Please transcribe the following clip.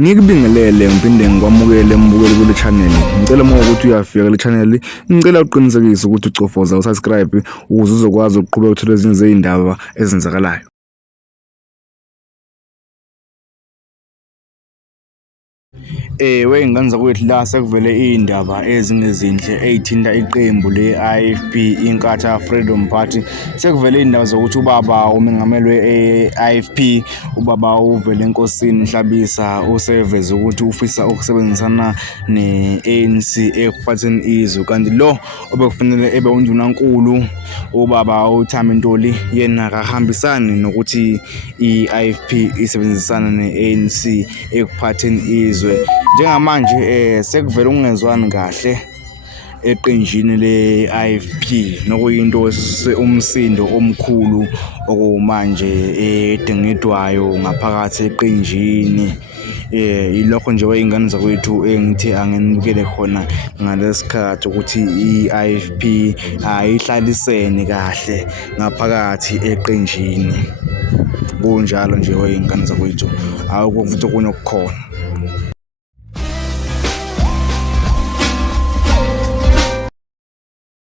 Ngikubingelele ngiphinde ngikwamukele mbukeli kule channel. Ngicela uma ukuthi uyafika kule channel, ngicela uqinisekise ukuthi ucofoza usubscribe ukuze uzokwazi ukuqhubeka ukuthola ezinye zezindaba ezenzakalayo. Wey'ngane zakwethu la sekuvele iy'ndaba ezingezinhle ey'thinta iqembu le-I_F_P Inkatha Freedom Party. Sekuvele iy'ndaba zokuthi ubaba umengameli we-I_F_P, ubaba uVelenkosini Mhlabisa useveze ukuthi ufisa ukusebenzisana ne-ANC ekuphatheni izwe, kanti lo obekufanele ebe undunankulu ubaba uThami Ntuli yena akahambisani nokuthi i-I_F_P isebenzisana ne-ANC ekuphatheni izwe. Njengamanje sekuvele ukungezwani kahle eqenjini le-I_F_P nokuyinto umsindo omkhulu okumanje edingidwayo ngaphakathi eqenjini. Yilokho nje wey'ngane zakwethu engithi anginibukele khona ngalesikhathi ukuthi i-I_F_P ayihlalisene kahle ngaphakathi eqenjini. Kunjalo nje wey'ngane zakwethu, awukho futhi okunye okukhona.